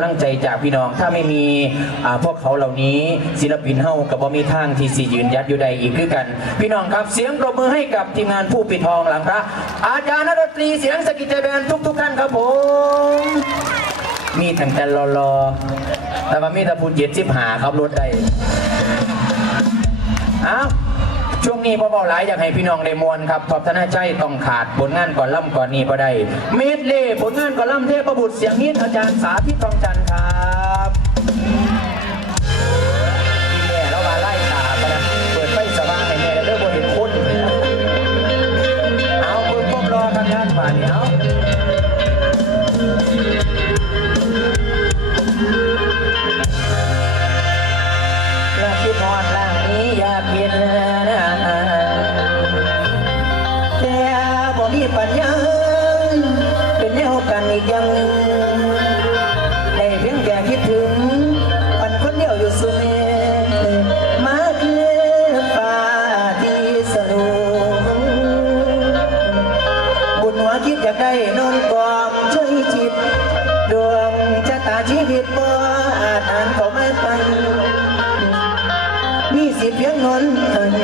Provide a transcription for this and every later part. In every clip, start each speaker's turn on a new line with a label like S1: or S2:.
S1: กำลังใจจากพี่น้องถ้าไม่มีอาพวกเขาเหล่านี้ศิลปินเฮากับบ่มีทางที่สิยืนยัดอยู่ใดอีกคือกัน พี่น้องครับเสียงปรบมือให้กับทีมงานผู้ปิดทองหลังพระอาจารย์นดนตรีเสียงสกิจใจแบนทุกทุกๆท่านครับผมมีตั้งแต่รอๆแต่ว่ามีแต่พูดเจ็ดสิบหาครับรถได้อ้าว นี้พอเบาหลายอยากให้พี่น้องได้มวลครับทอบธนาใจต้องขาดผลงานก่อนล่ำก่อนนี้พอได้เมดเล่ผลงานก่อนล่ำเทพบุตรเสียงนิดอาจารย์สาธิตทองจันทร์ครับแม่แล้วมาไล่ตาไปนะเปิดไฟสว่างให้แม่แล้วเด้อบนเห็นคนเอาเพิ่มความรอทางด้านฝ่านี้เอาอย สิเพียงนอนเงิน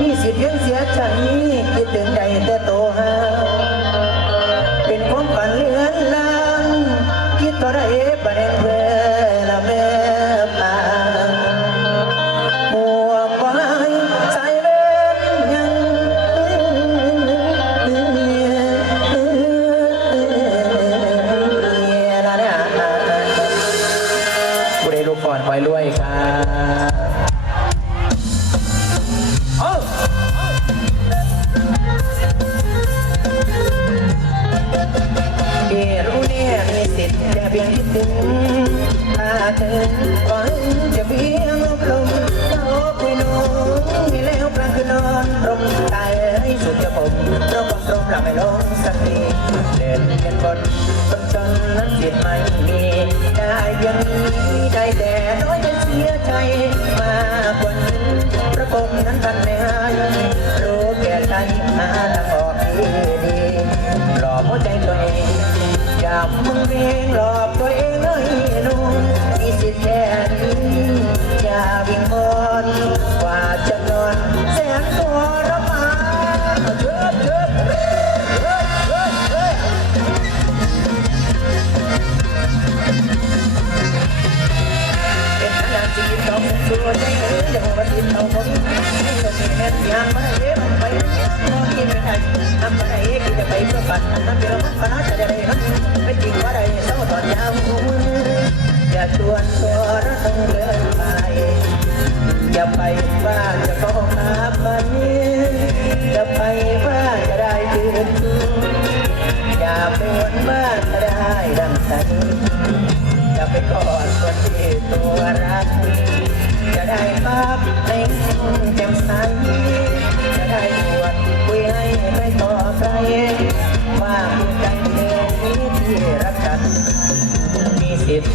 S1: มีสิเพียงเสียใจคิดถึงใดแต่โต เนี่ยมีสิทธิ์แต่เพียงคิดถึงถ้าเธอหวังจะเพียงลบลมแล้วคุยน้องให้แล้วกลางคืนนอนร่มตายให้สุดจะผมรบความร่มหลับไม่ลงสักทีเดินกันบนบนจนนั้นเสียไม่มีได้เพียงนี้ได้แต่น้อยจะเสียใจมากกว่านี้นพระกรมนั้นทันไม่ให้รู้แก่ใจหาทางออกที่ดีหลอกหัวใจตัวเอง อย่ามึงเองหลอกตัวเองเลยนุ่มมีสิทธิแค่นี้อย่าวิ่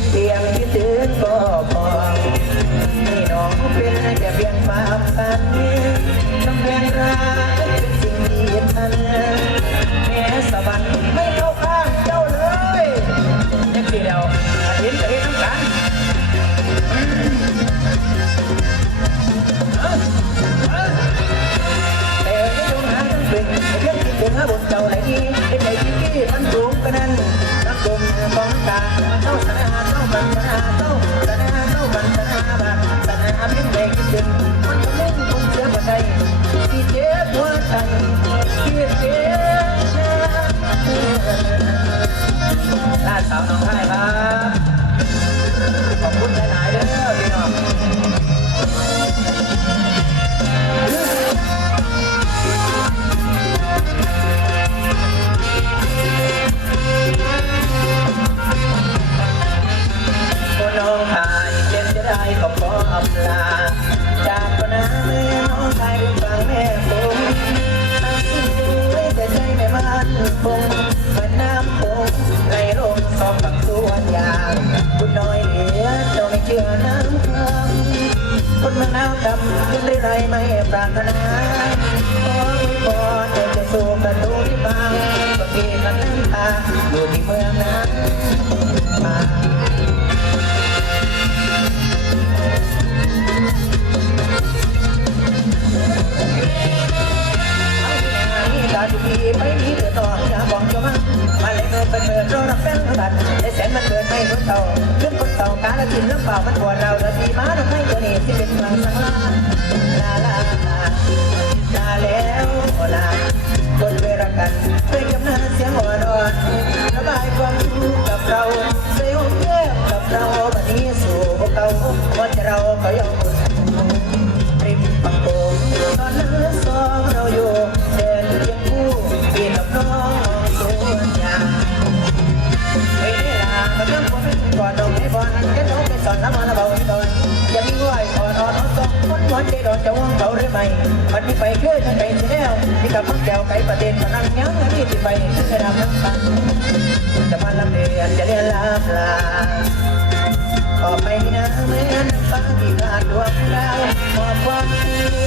S1: เพียงคิดถึงก็พอนี่น้องเป็นแค่เพียงความฝันกำแพงรักเป็นสิ่งที่ทันแม้สวรรค์ไม่เข้าข้างเจ้าเลยยังทีเดียวอาทิตย์จะเห็นน้ำกันแต่ยังดวงหาทั้งเป็นเรื่องที่เป็นหาบนเจ้าไหนดีเป็นไหนที่มันสูงกว่านั้น น้านสาเจ้าสนาเจ้าบันสนาบันสนาเพียงแรงคิดถึงมันคงมุ่งคงเสียบันไดที่เจ็บหัวใจที่เจ็บลาดสาวน้องไห้ครับ ขอบคุณหลาย ออำลา จากคนาแม่น้องชายฟังแม่ผมตั้งสวยแต่ใจไม่มันคงเหมือนน้ำคงไหลลงสองฝั่งสวนยางคุณน้อยเหลือเจ้าไม่เชื่อน้ำคำคนมันหนาวดำยังได้ไรไม่ปรารถนาขอให้พอเดินจะสู่ประตูที่บางก็ที่กันน้ำตาอยู่ที่เมืองนั้นมา ตาดีไปดีเดือดร้อนอย่าบอกจะมามาเลยเดินไปเปิดรอรับแฟนบัตรไอ้แสงมันเปิดไม่คนเต่าขึ้นคนเต่าการละกินน้ำเปล่ามันปวดเราเดือดดีมาทำให้ตัวนี้ที่เป็นกลางสังลาลาลาลาแล้วลาคนเวรกันด้วยกำนันเสียงอ่อนอ่อนระบายความทุกข์กับเราเสียงแย่กับเราวันนี้สู่พวกเราว่าจะเราก็ยังอุ่นริมปังโป่งตอนนั้นสอง สอนน้ำมันเบาให้ดอนอย่ามีไหวอ่อนอ่อนอ่อนสองคนหวานใจดอนจะว่างเขาหรือไม่มันนี่ไปเพื่อจะไปที่แล้วนี่กับพักแก้วไก่ประเด็นพนังยังนี่ที่ไปที่จะดำน้ำตาจะมาลำเลียนจะเรียนลาปลาออกไปนะเมือนฟ้าที่ขาดดวงดาวมอบความ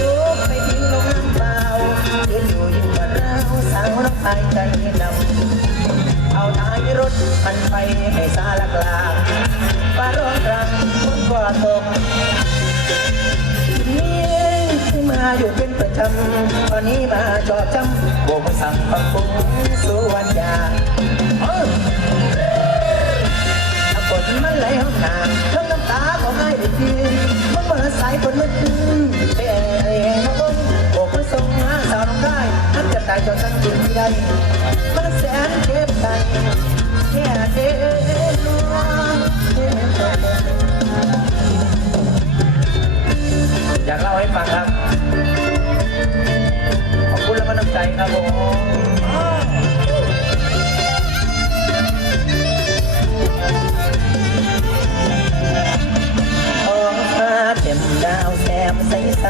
S1: สุขไปทิ้งลงน้ำเปล่ายืนอยู่ยิ่งกว่าเราสาวน้ำพายใจดำเอา ท้ายรถมันไปให้สารกลางฟ้าร้อนรังฝนก็ตกนี่ที่มาอยู่เป็นประจำตอนนี้มาจอดจำโบกสั่งปักปุงสุวรรณยาเออฝนมันไหลห้องน้ำทั้งน้ำตาของไอ้เด็กยืนมันเปิดสายฝนมันคืนแต่มาบงโบกมาส่งหาสาวน้องได้มันจะตายจนทั้งคืนที่ใดมั อยากเล่าให้ฟังครับ ขอบคุณและก็น้ำใจครับผมใสใส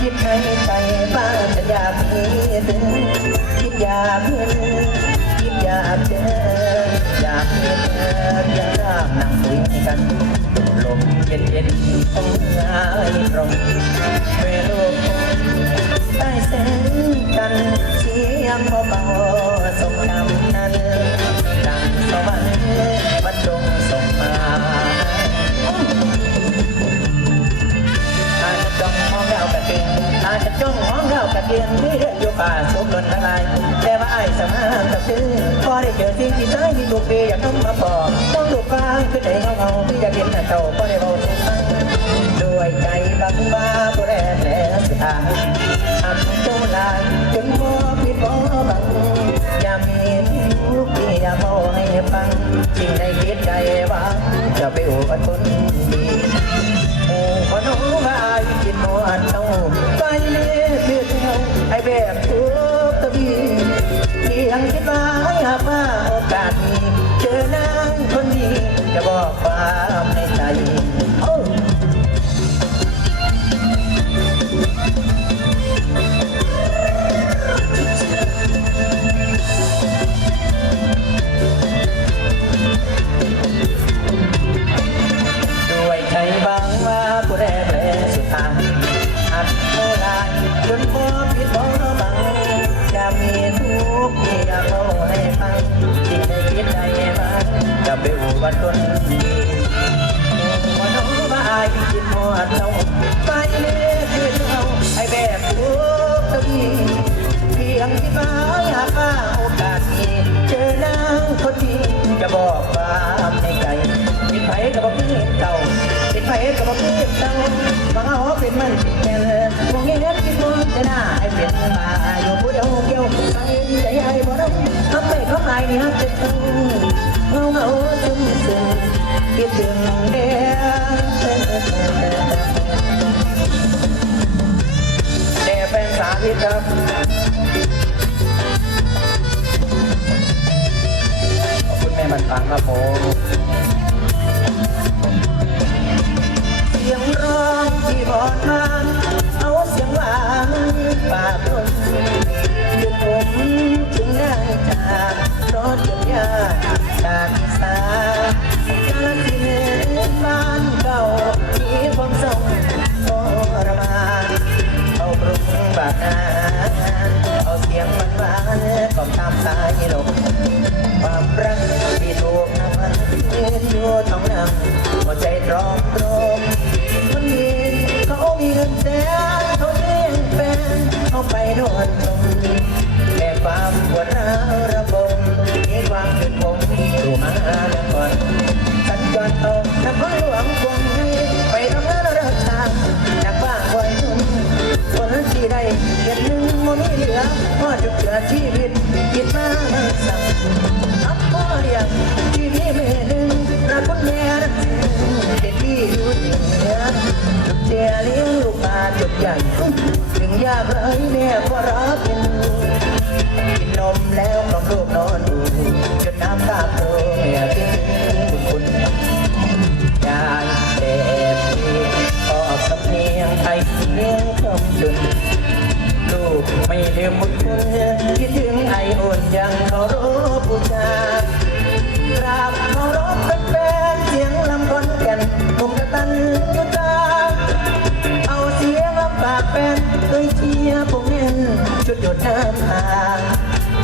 S1: คิดให้ใจบ้านจะอยากมีถึงคิดอยากเห็น อยากเจออยากเห็นเธอเพียาก ได้เจอสิ่งที่ใจมีบุกเบอยากต้องมาบอกต้องดูกลางคือใจเงาเงาที่จะเห็นหน้าเจ้าก็ได้บอกด้วยใจบังบ้าบ่แรกและสุดท้างอับโตลายจนพอ บัติต้นดีว่าน้องว่าอายคิดหมดเราไปเล่คือเราไอ้แบบทุกตะวีเพียงที่มาอยากมาโอกาสนี้เจอนางคนดีจะบอกความในใจเป็นไผกับบ่คือเก่าเป็นไผกับบ่คือเก่าบางเอาเป็นมันแก่เลยมองเงี้ยคิดมองแต่หน้าไอ้เป็นมาอยู่ผู้เดียวเกี่ยวใจใจไอ้บ่รับทำไปเขาหายนี่ฮักจะ คิดถึงเดียแต่เป็นสาธิตครับขอบคุณแม่มันฟังครับผมเสียงร้องที่บอดมา เอาเสียงมันมากล่อมตามสายลมความรักที่ถูกนำมันยืนอยู่ต้องนำหัวใจตรองตรงคนยืนเขามีเงินแสนเขาเลี้ยงแฟนเขาไปโดนตรง เด้เห็นหนึ่งมันไม่เหลือพอจุดเกิดชีวิตกินมาสั่งอับพ่อเรียงที่นี่แม่หนึ่งรักคนแม่รักเป็นที่อยู่เหนือจุดเจเลี้ยงลูกมาจบใหญ่ถึงยากไรแม่ก็รัก ชุดหยดน้ำตา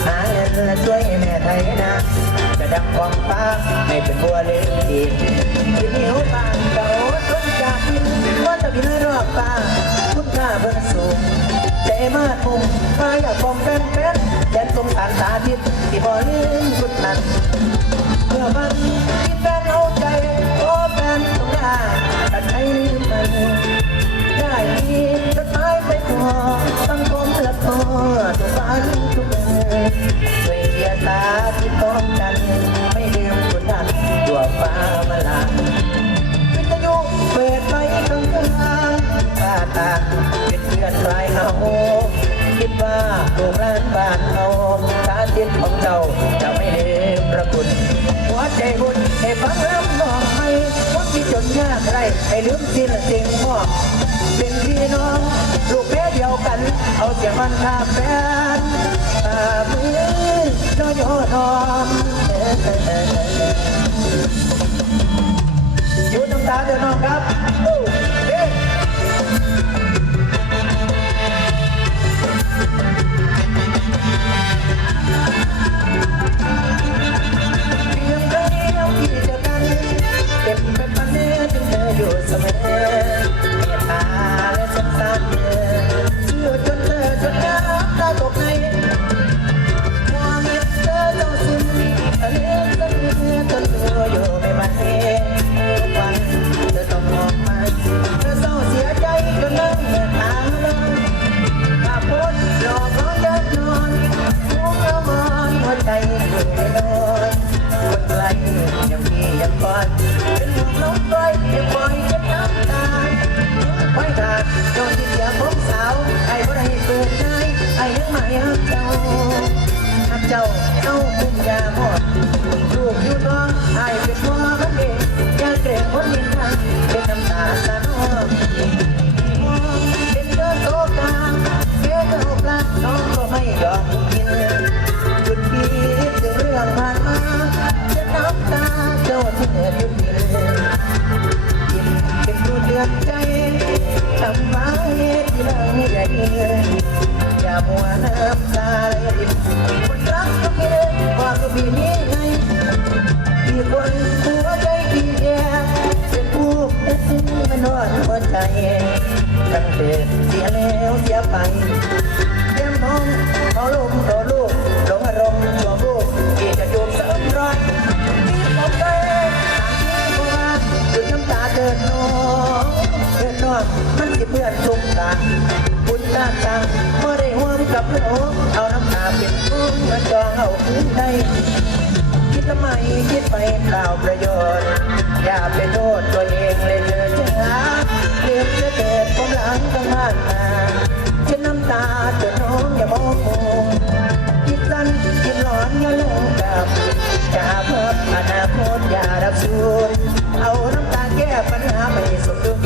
S1: หาเงินและช่วยแม่ไทยนะจะดังกองฟ้าให้เป็นบัวเลืมดินกินเหนียวปานเก่าต้นจากดินว่าจะพิลรอบฟ้าคุณค่าเบิ่งสูงใจมาทุ่มมาอยากบอกแฟนแฟนแดนสงสารสาธิตที่บ่ลืม ฟ้ามาลาวิทยุเปิดไว้กลางกลางตาตาเป็นเพื่อนคลายเหงาคิดว่าโรงร้านบ้านเขาตาเทียนของเจ้าจะไม่เลืมประคุณหัวใจบุญให้ฟังรับมองให้คนที่จนยากไรให้ลืมสิ้นสิ่งมอบเป็นพี่น้องลูกแม่เดียวกัน เอาเสียมันคาแฟนตามือน้อยนอม ยุดน้ำตาเดี๋ยวน้องครับเด้เพียงครั้งเดียวที่เจอกันเก็บเป็นพันเนื้อถึงเธออยู่เสมอ เจ้าเอาคุ้มยาหมดลูกอยู่น้องอายเป็นพ่อมันเองยาเกรงคนยินทางเป็นน้ำตาสะน้องเป็นเดินโตกลางเสียเจ้าปลาน้องก็ไม่ยอมกินหยุดคิดถึงเรื่องผ่านมาจะน้ำตาเจ้าที่เหนื่อจุดกินกินเป็นตัวเดือดใจทำไว้ที่หลังใหญ่อย่า มัวน้ำตาไหลรินคนรักก็เพียงคว่าก็พี่นี้ไงมีคนหัวใจพี่แย่เป็นผู้เป็นมันอนหัวใจตั้งแต่เสียแล้วเสียไปเตรียมน้องเอาลมต่อลูกหลงอารมณ์ชั่ววูบที่จะจูบสมรอยที่ผมได้ต่างที่ว่าหยุดน้ำตาเดินนองเดินนองมันสิเพื่อนทุกตาบุญตาจัง เอาคืนได้คิดทำไมคิดไปเปล่าประโยชน์ อย่าไปโทษตัวเองเลยเถิดจ้าเรื่องจะเกิดความหลังต้องผ่านมาฉันน้ำตาจนน้องอย่ามองโมคิดสั้นคิดร้อนอย่าลิกกับจะเพิ่มอนาคตอย่ารับสูญเอาน้ำตาแก้ปัญหาไม่สมดุล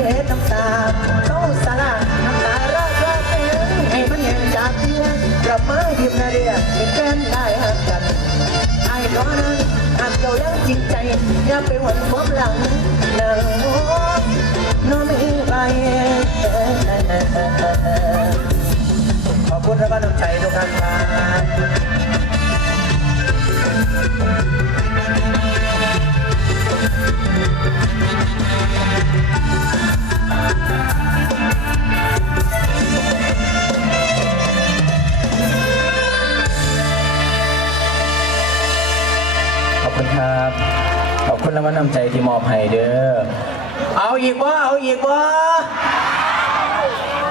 S1: ช็ดน้ำตาเข้าสาราน้ำตาราดราองให้มันเห็นจากยกลับมาดิบนาเรียเป็นแฟนได้กกันไอ้ร้อนนั้นหากเจ้ายังจิตใจอย่าไปหวนวาหลังนางโน้มไปขอบคุณรับน้ำใจทุกท่าครับ ใจที่มอบให้เด้อ เอาอีกวะเอาอีกวะ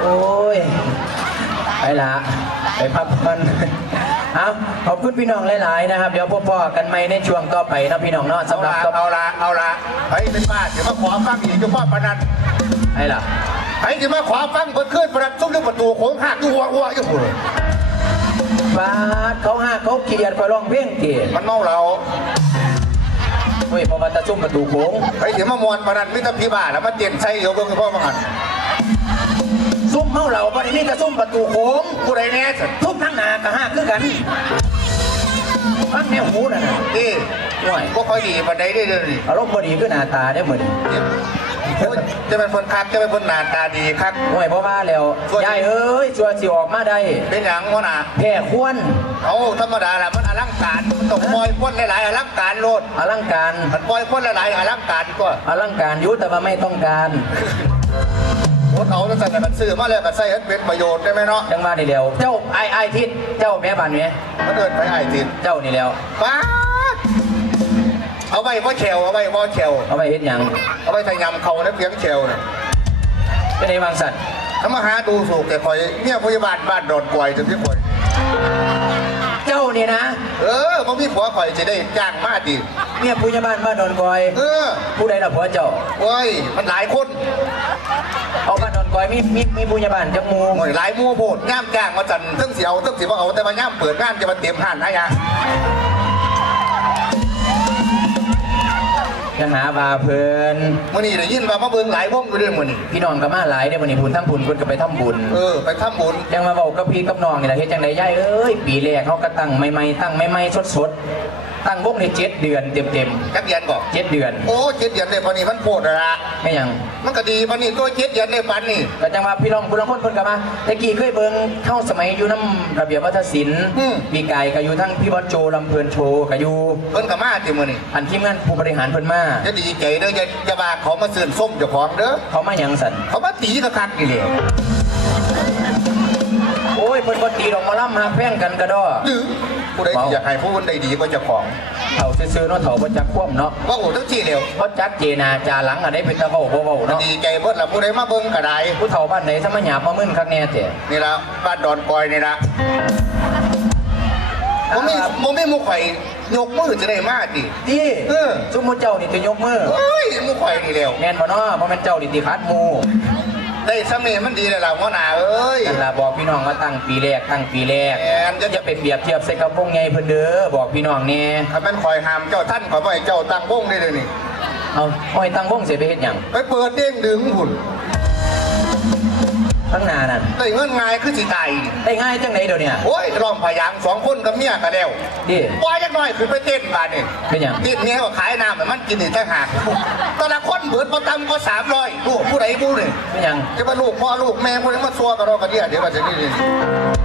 S1: โอ้ย ไปละไปพักผ่อนเอาขอบคุณพี่น้องหลาย ๆ นะครับ เดี๋ยวพบกันใหม่ในช่วงต่อไปนะพี่น้องเนาะ
S2: เอา
S1: สำหรับ
S2: ละ
S1: ต่อ
S2: เอาละเอาละไอ้เป็นบ้าเดี๋ยวมาขอฟังอีกเฉพาะประนัน
S1: ไอ้ล่ะ
S2: ไอ้ที่มาขอฟังเพิ่นขึ้นประนันซุ้มด้วยประตูโค้งหักอยู่หัวหัวอยู่หัว
S1: บาดเขาห้าเขาเกลียดคอยร้องเพลงเกลียด
S2: มันเมาเรา
S1: เฮ้ยเพอมาตะซุ่มประตูโค้ง
S2: ไอ้ที่มามวนประนันมิตรพีบ้าแล้วมาเตียนใส่เดี๋ยวเบิ่งให้พ่อมาหัน
S1: ซุ่มเมาเหล่าบริมีตะซุ่มประตูโค้ง
S2: ผู้ใดแน่สิ
S1: ทุกทั้งหนากะห้าคือกันฟังแนวหูน่ะนะ
S2: นี่
S1: ห่วย
S2: ก็ค่อยดีปันใดได้เลยนี่
S1: อารมณ์บดีคือหน้าตาได้เหมือน
S2: โอ้ยจะเป็นคนคักจะเป็นคนหน้าตาดีคัก
S1: ห่วยเพราะว่าแล้วยายเอ้ยชัวร์สิออกมาได้
S2: เป็นหยังวะน่ะ
S1: แพ้ควร
S2: เอาธรรมดาละมันอลังการมันต้องปล่อยพ่นหลายๆอลังการโลด
S1: อลังการ
S2: มันปล่อยพ่นหลายๆอลังการดีกว่า
S1: อลังการอยุแต่ว่าไม่ต้องการ
S2: โอ้เอาแล้วใส่มันซื้อมาแล้วก็ใส่ให้เป็นประโยชน์ได้ไหมเนาะ
S1: จังว่านี่แล้วเจ้าไอ้ไอ้ทิศเจ้าแม่บ้านเนี้ย
S2: มันเดินไปไอ้ติด
S1: เจ้านี่แล้ว
S2: ป้าด เอาไปพ่อเชลเอาไปพ่อเชล
S1: เอาไปเฮ็ดหยัง
S2: เอาไปใส่ยำเขาในเพียงเชลน่ะ
S1: เป็นไอ้บางสัตว์
S2: ถ้ามาหาดูสูกแต่คอยเนี่ยพยาบาลบ้านโดอนกวยถึงที่คอย
S1: เจ้านี่นะ
S2: เออมันมีผัวคอยจะได้จ้างมาดี
S1: เนี่ยผู้ใหญ่บ้านบ้านดอนกอย
S2: เออ
S1: ผู้ใดล่ะผัวเจ้า
S2: โอ้ยมันหลายคน
S1: เอาบ้านดอนกอยมีมีมีผู้ใหญ่บ้านจักหมู่
S2: โอ้ยหลายหมู่โพดย่ามจ้างมาจันเทั้งเสียวเทั้งเสียวเอาแต่มาย่ามเปิดงานจะมาเตรียมหันให้ยัง
S1: ยังหาบาเพิ่น
S2: มื่อนี้ได้ยินว่ามาเบิ่งหลายวงอยู่เด้วยมื่อนี้
S1: พี่น้องก็มาหลายเด้อมื้อนี้บุญทั้งบุญเพิ่นก็ไปทำบุญ
S2: เออ ไปทำบุญ
S1: ยังมาบอกกับพี่กับน้องนี่ล่ะเฮ็ดจังได๋ยายเอ้ยปีแรกเขาก็ตั้งใหม่ๆตั้งใหม่ๆสดๆ ตั้งวงได้7เดือนเต็ม
S2: จักเย็นก่อน
S1: ๆ7เดือน
S2: โอ้เจ็ดเย็นเลยพอนี้มันโพดแล้วละ
S1: ไม่หยัง
S2: มันก็ดีปานนี้ตัวเจ็ดเย็นเลยปานนี้
S1: ก็จังว่าพี่น้องผู้ลางคนเพิ่นก็มาแต่กี้เคยเบิ่งเข้าสมัยอยู่น้ำระเบียบวัฒนศิลป์มีกายก็อยู่ทั้งพี่บอสโจลำเพลินโชว์ก็อยู่
S2: เพิ่นก็มาที่มื้อนี้
S1: อันทีมงานผู้บริหารเพิ่นมา
S2: จะดีใจเด้อจะจะมาเขามาซื้อส้มเจ้าของเด้อ
S1: เขามาหยังสัน
S2: เขามาตีกระคักนี่แหละ
S1: โอ้ยเพิ่นบ่ตีดอกหมอลำหาแพงกันกระดอ
S2: หรือ ผู้ใดที่อยากให้ผู้คนได้ดีกว่าเจ้าของ
S1: เฒ่าซื่อๆเนาะเฒ่าบ่จักคว่ำเนาะ
S2: ว่าโอ้ทั้งที่เดียว
S1: บ่จักเจนาจาหลังอันใดเป็นตะเว้าบ่เว้าเนาะ
S2: ดีใจเบิดละผู้ใดมาเบิ่งก็ได้
S1: ผู้เฒ่าบ้านไหนซะมาหยาบมามึนคักแน่แท้
S2: นี่ละบ้านดอนกอยนี่ละผมมีผมมีหมุกไข่ยกมือจะได้มาดิ
S1: ติ
S2: เออ
S1: ซุมมื้อเจ้านี่จะยกมือ
S2: เฮ้ยหมุกไข่นี่แล้ว
S1: แม่นบ่เนาะบ่แม่นเจ้านี่ติขาดหมู่
S2: ได้สำเนียงมันดีเลยล่ะหัวหน้าเอ้ย
S1: นั่นล่ะบอกพี่น้องว่าตั้งปีแรกตั้งปีแรก
S2: แม่น
S1: จะ จะไปเปรียบเทียบใส่กับวงใหญ่เพิ่นเด้อบอกพี่น้องแน่
S2: ถ้ามันคอยหามเจ้าท่านขอให้เจ้าตั้งวงได้เลยนี่
S1: เอาห้อยตั้งวงสิไปเฮ็ดหยัง
S2: ไปเปิดเด้งดึงหุ่น
S1: ข้างหน้านั่น
S2: ได้เงินง่ายคือสิตาย
S1: ได้ง่ายจังไดเดี๋ยวเนี้
S2: โอ้ยรองพยางสองคนกับเมียกันแล้ว
S1: ดิ
S2: ว่าจักหน่อยคือไปเต้นบานนี่
S1: เป็นหยัง
S2: ติดเมียว่าขายน้ำให้มันกินนี่ต่างหากแต่ละคนเบิดพอตำก็สามร้อยลูกผู้ใดผู้นี่
S1: เป็นหยัง
S2: จะมาลูกพ่อลูกแม่ผู้ใดมาซัวกับเรากันเนี่ยเดี๋ยวมาจะนี่นี่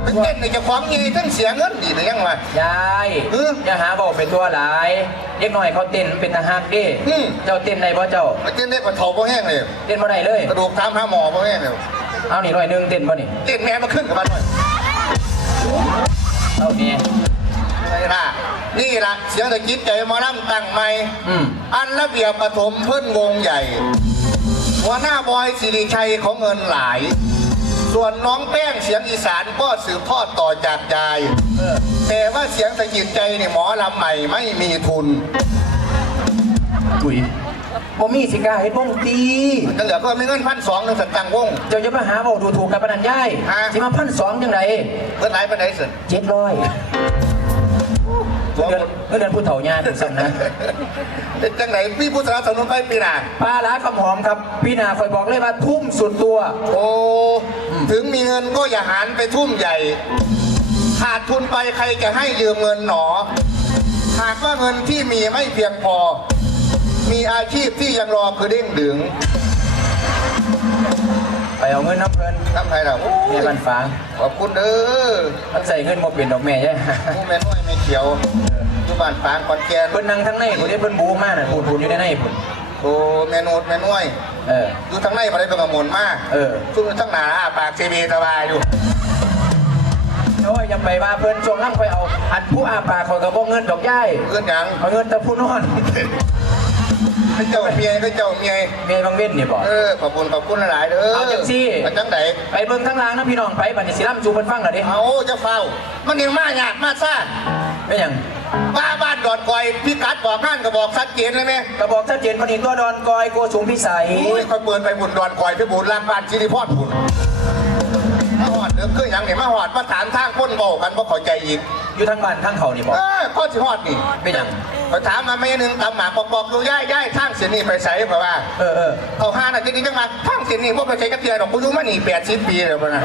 S2: ไปเต้นนี่เจะของยีทั้งเสียเงินดีหรือยังวะ
S1: ยาย
S2: เออ
S1: อย่าหาบอกเป็นตัวหลายเด็กน้อยเขาเต้นเป็นตาฮักเดิ
S2: อืม
S1: เจ้าเต้นได้บ่เจ้า
S2: มาเต้นได้กว่าเท่าพ่อแห้งเลย
S1: เต้นบ่ได้เลย
S2: กระดูกตามหาหมอพ่อแห้งเลย
S1: เอานี่ร้อยหนึงเต้นบ่นี่
S2: เต้นแม่มาขึ้นกับมันหน่อย
S1: เอานี่
S2: อะไรล่ะนี่ล่ะเสียงตะกิดใจหมอลำตั้งใหม่
S1: อืม
S2: อันระเบียบปฐมเพิ่นวงใหญ่ หัวหน้าบอยสิริชัยของเงินหลาย ส่วนน้องแป้งเสียงอีสานก็สืบทอดต่อจากยาย
S1: เออ
S2: แต่ว่าเสียงตะกิดใจนี่หมอลำใหม่ไม่มีทุน
S1: อุ้ย บ่มีสิกล้าเฮ็ดวงตี
S2: จังเหลือก็ไม่เงินพันสองนึงสันตังวง
S1: เจ้าอย่ามาหาเว้าดูถูกกับปานนันยาย
S2: ฮะ
S1: สิมา1,200จังได
S2: เพื่อนไหนเป็นไหนสิ
S1: 700เงินเดือนเงินเดือนผู้เฒ่าญาติสั่นนะ
S2: เป็นจังไหนพี่ผู้สนับสนุนไปปีหน้า
S1: ปลาร้าคำหอมครับ พี่นาคอยบอกเลยว่าทุ่มสุดตัว
S2: โอ้ถึงมีเงินก็อย่าหันไปทุ่มใหญ่ ขาดทุนไปใครจะให้ยืมเงินหนอ หากว่าเงินที่มีไม่เพียงพอ มีอาชีพที่ยังรอคือเด้งดึง
S1: ไปเอาเงินน้ำเพิ่น
S2: น้ำไทยเราโอ้
S1: แม่
S2: ย
S1: บ้านฟาง
S2: ขอบคุณเด้อ
S1: มันใส่เงินบ่เป็นดอกแม่ใช่
S2: ผู้แม่น้อยแม่เขียวอยู่บ้านฟางขอนแก่น
S1: เพิ่นนั่งทั้งในผู้ที่เพิ่นบูมากน่ะพูดพูดอยู่ในในพุ่น
S2: โอ้แม่โนดแม่น้อย
S1: เออ
S2: อยู่ทางในบ่ได้เป็นกระมวลมาก
S1: เออ
S2: ซึ่งทั้งหนาอ้าปากซีบีสบายอยู่
S1: โอ้ยอย่าไปว่าเพิ่นช่วงนั้นค่อยเอาอันผู้อาปากคอยก็บ่เงินดอกย่าย
S2: เพื่อนหยัง
S1: เอาเงินแต่ผู้นอน
S2: ให้เจ้าเมียให้เจ้าเมีย
S1: เมียบางเว้นนี่บ่
S2: เออขอบคุณขอบคุณหลายๆเด้อ
S1: เอาจังสิ
S2: เอาจังได
S1: ไปเบิ่งทั้งล่างนะพี่น้องไปบัดนี้สิล่ำจูเพิ่นฟังล่ะเด้
S2: เอาเจะเฝ้า มันนี่มาหยาดมาซ่า
S1: ไม่หยัง
S2: บ้าบ้านดอนกอยพี่กัดบอกงานก็บอกชัดเจนเลยไหม
S1: ก็บอกชัดเจนคนนี้ตัวดอนกอยโกสูงพิสัย
S2: อุ้ยคอยเปิดไปบุญดอนกอยไปบุญลางบ้านชิริพอดบุญมาหอด เด้อคือหยังเนี่ยมาหอดมาถามทางพ้นเบากันบ่เข้าใจอีก
S1: อยู่ทางบ้านทางเขานี่บ่
S2: เออข้อสิหอดนี่
S1: เป็นหยัง
S2: เขาถามมาไม่หนึ่งตำหมากบอกบอกดูย่ายย่ายทางเสียนี่ไปใส่เพราะว่า
S1: เออเออ
S2: เอาห้านาทีนี้จังมาทางเสียนี่พวกไปใช้กระเทียมดอกกูรู้มานี่แปดสิบปีแล้วปะนะ